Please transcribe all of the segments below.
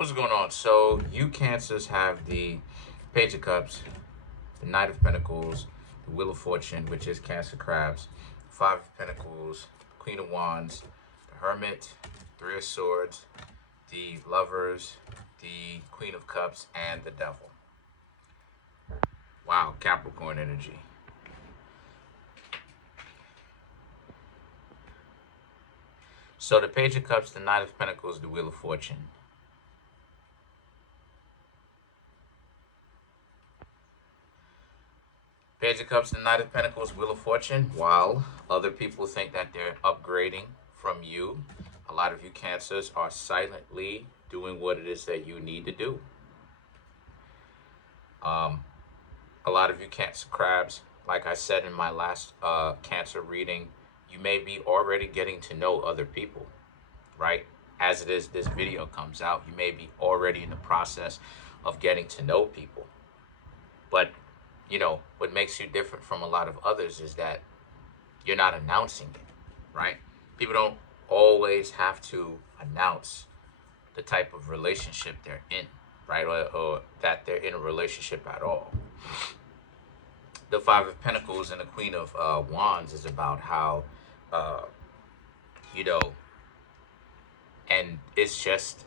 What's going on? So you Cancers have the Page of Cups, the Knight of Pentacles, the Wheel of Fortune, which is Cancer Crabs, Five of Pentacles, Queen of Wands, the Hermit, Three of Swords, the Lovers, the Queen of Cups, and the Devil. Wow, Capricorn energy. So the Page of Cups, the Knight of Pentacles, the Wheel of Fortune. Page of Cups, the Knight of Pentacles, Wheel of Fortune. While other people think that they're upgrading from you, a lot of you Cancers are silently doing what it is that you need to do. A lot of you Cancer Crabs, like I said in my last Cancer reading, you may be already getting to know other people, right? As it is, this video comes out, you may be already in the process of getting to know people. But you know, what makes you different from a lot of others is that you're not announcing it, right? People don't always have to announce the type of relationship they're in, right? Or that they're in a relationship at all. The Five of Pentacles and the Queen of Wands is about how, you know, and it's just,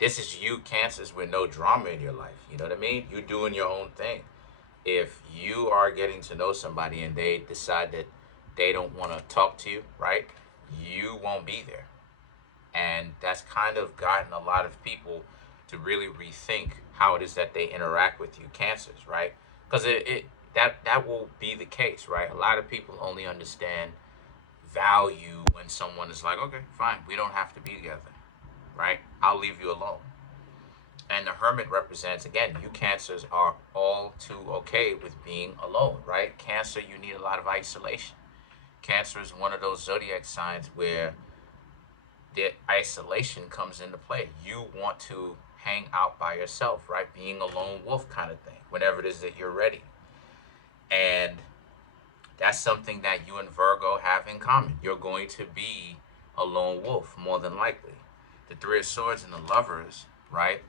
this is you Cancers with no drama in your life. You know what I mean? You doing your own thing. If you are getting to know somebody and they decide that they don't want to talk to you, right? You won't be there. And that's kind of gotten a lot of people to really rethink how it is that they interact with you Cancers, right? Because that will be the case, right? A lot of people only understand value when someone is like, okay, fine, we don't have to be together, right? I'll leave you alone. And the Hermit represents, again, you Cancers are all too okay with being alone, right? Cancer, you need a lot of isolation. Cancer is one of those zodiac signs where the isolation comes into play. You want to hang out by yourself, right? Being a lone wolf kind of thing, whenever it is that you're ready. And that's something that you and Virgo have in common. You're going to be a lone wolf, more than likely. The Three of Swords and the Lovers, right,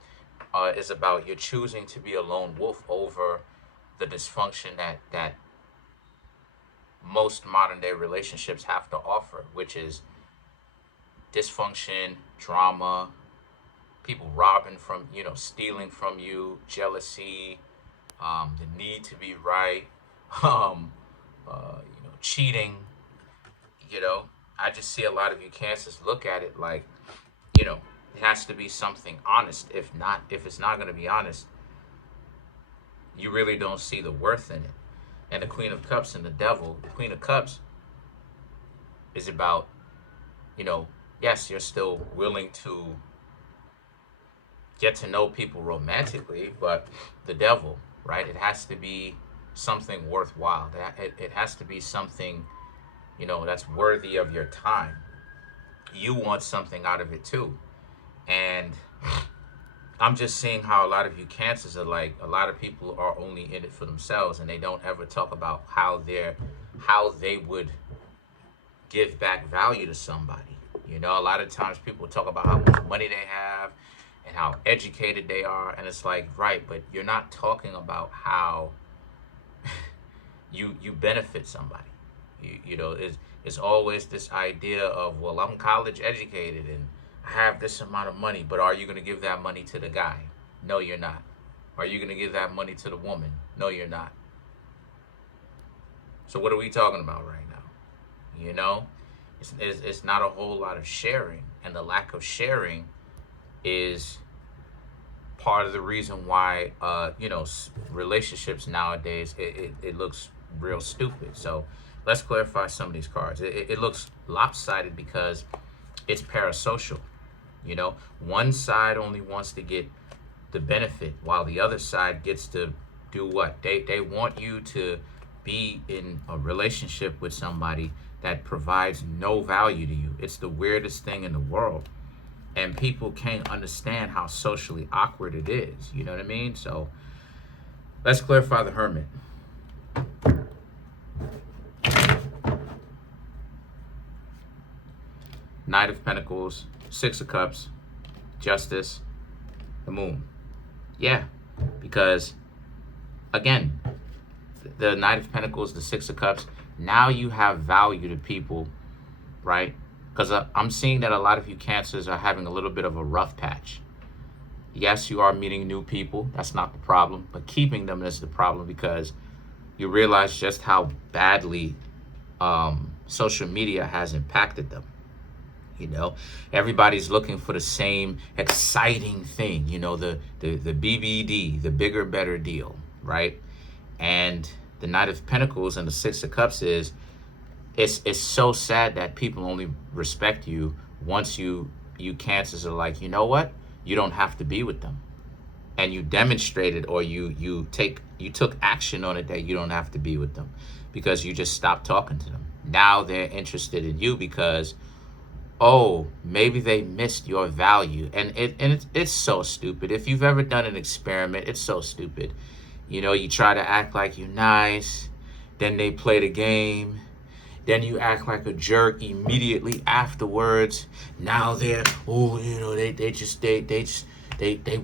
is about you're choosing to be a lone wolf over the dysfunction that most modern day relationships have to offer, which is dysfunction, drama, people robbing from, stealing from you, jealousy, the need to be right, cheating. I just see a lot of you Cancers look at it like, it has to be something honest. If it's not going to be honest, you really don't see the worth in it. And the Queen of Cups and the Devil, the Queen of Cups is about, yes, you're still willing to get to know people romantically, but the Devil, right? It has to be something worthwhile. It has to be something, that's worthy of your time. You want something out of it too. And I'm just seeing how a lot of you Cancers are like, a lot of people are only in it for themselves, and they don't ever talk about how they would give back value to somebody. A lot of times people talk about how much money they have and how educated they are, and it's like, right, but you're not talking about how you benefit somebody. It's always this idea of, well, I'm college educated and I have this amount of money, but are you going to give that money to the guy? No, you're not. Are you going to give that money to the woman? No, you're not. So what are we talking about right now? It's not a whole lot of sharing, and the lack of sharing is part of the reason why relationships nowadays it looks real stupid. So let's clarify some of these cards. It looks lopsided because it's parasocial. One side only wants to get the benefit while the other side gets to do what? They want you to be in a relationship with somebody that provides no value to you. It's the weirdest thing in the world. And people can't understand how socially awkward it is. You know what I mean? So let's clarify the Hermit. Knight of Pentacles, Six of Cups, Justice, the Moon. Yeah, because again, the Knight of Pentacles, the Six of Cups, now you have value to people, right? Because I'm seeing that a lot of you Cancers are having a little bit of a rough patch. Yes, you are meeting new people. That's not the problem. But keeping them is the problem, because you realize just how badly social media has impacted them. You know, everybody's looking for the same exciting thing, you know, the BBD, the bigger, better deal, right? And the Knight of Pentacles and the Six of Cups is, it's so sad that people only respect you once you Cancers are like, you know what? You don't have to be with them. And you demonstrated, or you took action on it, that you don't have to be with them, because you just stopped talking to them. Now they're interested in you because, oh, maybe they missed your value. And it's so stupid. If you've ever done an experiment, it's so stupid. You know, you try to act like you're nice, then they play the game, then you act like a jerk immediately afterwards. Now they're, oh, you know, they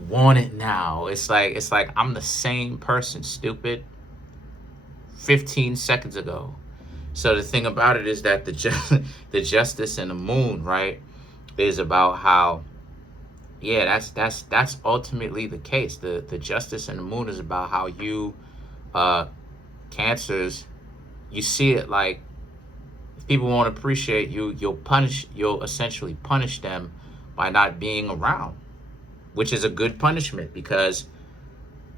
want it now. It's like I'm the same person, stupid, 15 seconds ago. So the thing about it is that the Justice and the Moon, right, is about how, yeah, that's ultimately the case. The Justice and the Moon is about how you Cancers, you see it like, if people won't appreciate you, you'll essentially punish them by not being around, which is a good punishment, because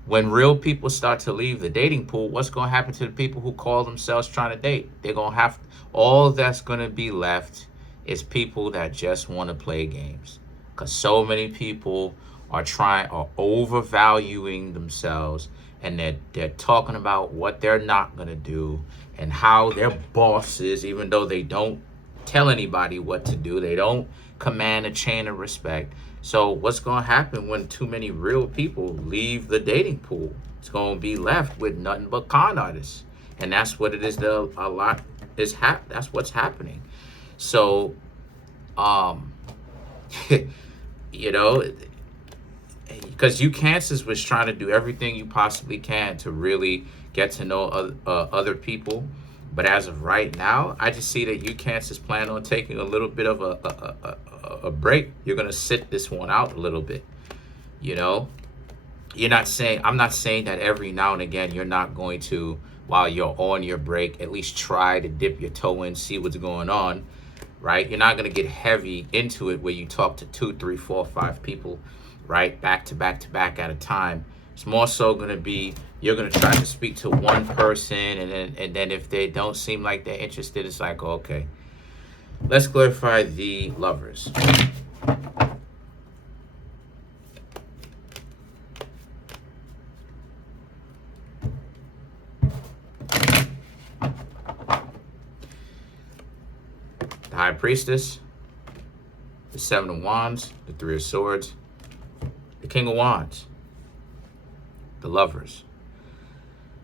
when real people start to leave the dating pool, what's going to happen to the people who call themselves trying to date? They're going to have, all that's going to be left is people that just want to play games. Because so many people are overvaluing themselves, and they're talking about what they're not going to do and how their bosses, even though they don't tell anybody what to do, they don't command a chain of respect. So what's going to happen when too many real people leave the dating pool? It's going to be left with nothing but con artists. And that's what it is. That's what's happening. So, you know, because you Cancers was trying to do everything you possibly can to really get to know other people. But as of right now, I just see that you Cancers plan on taking a little bit of a break. You're going to sit this one out a little bit. You know, I'm not saying that every now and again you're not going to, while you're on your break, at least try to dip your toe in, see what's going on, right? You're not going to get heavy into it where you talk to 2, 3, 4, 5 people, right? Back to back to back at a time. It's more so going to be, you're going to try to speak to one person, and then if they don't seem like they're interested, it's like, oh, okay. Let's clarify the Lovers. The High Priestess, the Seven of Wands, the Three of Swords, the King of Wands, the Lovers.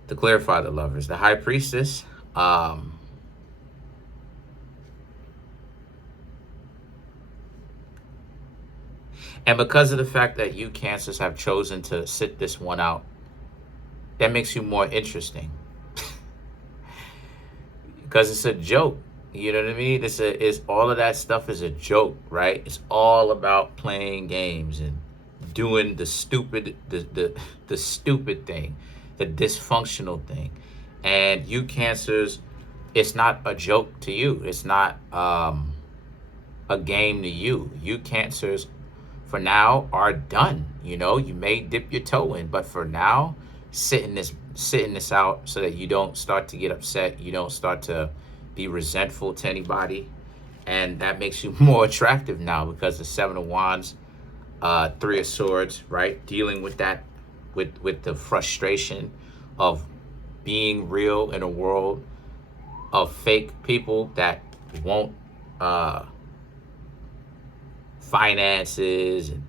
To clarify the Lovers, the High Priestess, and because of the fact that you Cancers have chosen to sit this one out, that makes you more interesting. Because it's a joke. You know what I mean? It's all of that stuff is a joke, right? It's all about playing games and doing the stupid stupid thing, the dysfunctional thing. And you Cancers, it's not a joke to you. It's not a game to you. You Cancers, for now, are done. You know, you may dip your toe in, but for now, sitting this out so that you don't start to get upset, you don't start to be resentful to anybody, and that makes you more attractive now, because the Seven of Wands, Three of Swords, right? Dealing with that, with the frustration of being real in a world of fake people that won't finances and,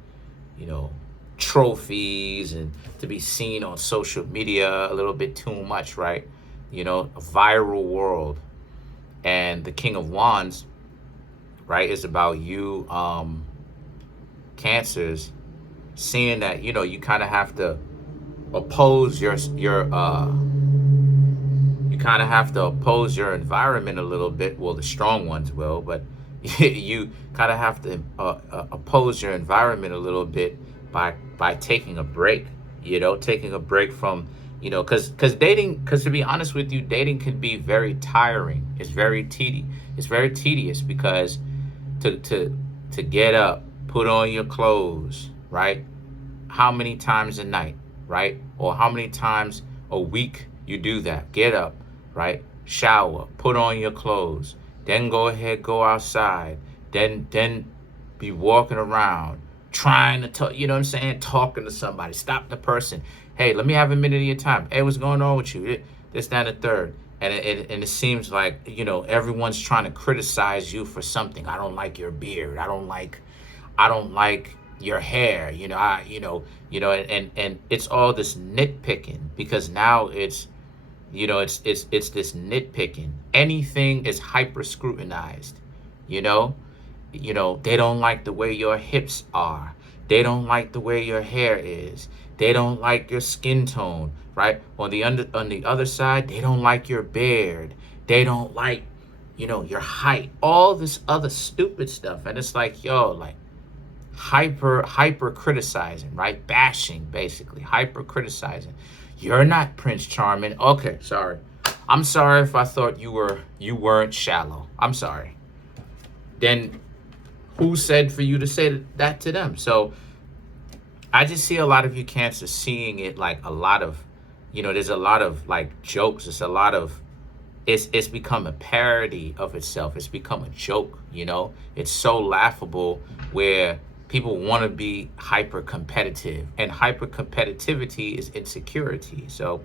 you know, trophies, and to be seen on social media a little bit too much, right? You know, a viral world. And the King of Wands, right, is about you Cancers, seeing that, you know, you kind of have to oppose your you kind of have to oppose your environment a little bit. Well, the strong ones will, but you kind of have to oppose your environment a little bit by taking a break. You know, taking a break from, you know, because dating, because to be honest with you, dating can be very tiring. It's very tedious. It's very tedious because to get up, put on your clothes, right? How many times a night, right? Or how many times a week you do that? Get up, right? Shower, put on your clothes, then go ahead, go outside, then be walking around, trying to talk, you know what I'm saying? Talking to somebody, stop the person. Hey, let me have a minute of your time. Hey, what's going on with you? This, that, and the third. And it seems like, you know, everyone's trying to criticize you for something. I don't like your beard. I don't like your hair. You know, and it's all this nitpicking, because now it's, you know, it's this nitpicking. Anything is hyper scrutinized, you know. They don't like the way your hips are. They don't like the way your hair is. They don't like your skin tone, right? On the other side, they don't like your beard. They don't like, you know, your height. All this other stupid stuff. And it's like, yo, like hyper criticizing, right? Bashing, basically. Hyper criticizing. You're not Prince Charming. Okay, sorry. I'm sorry if I thought you weren't shallow. I'm sorry. Then who said for you to say that to them? So I just see a lot of you Cancer seeing it like a lot of, you know, there's a lot of like jokes. It's a lot of, it's become a parody of itself. It's become a joke, you know. It's so laughable where people want to be hyper competitive, and hyper competitivity is insecurity. So